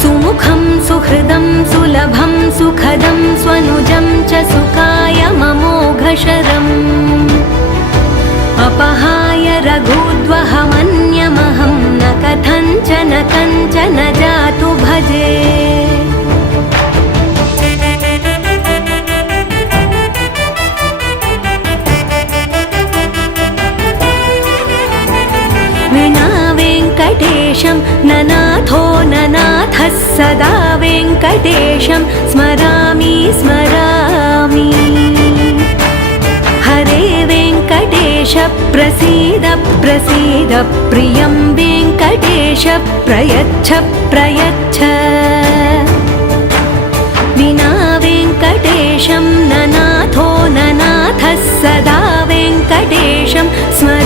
सुमुखं सुहृदं सुलभं सुखदं स्वनुजं च सुखाय ममोघशरम् अपहाय रघुद्वहमन्यमहं न कथञ्चन कञ्चन जातु भजे विना वेङ्कटेशं ननाथो ननाथः सदा वेङ्कटेशं स्मरामि स्मरामि हरे वेङ्कटेश प्रसीद प्रसीद प्रियं वेङ्कटेश प्रयच्छ प्रयच्छ विना वेङ्कटेशं ननाथो ननाथः सदा वेङ्कटेशं स्मरामि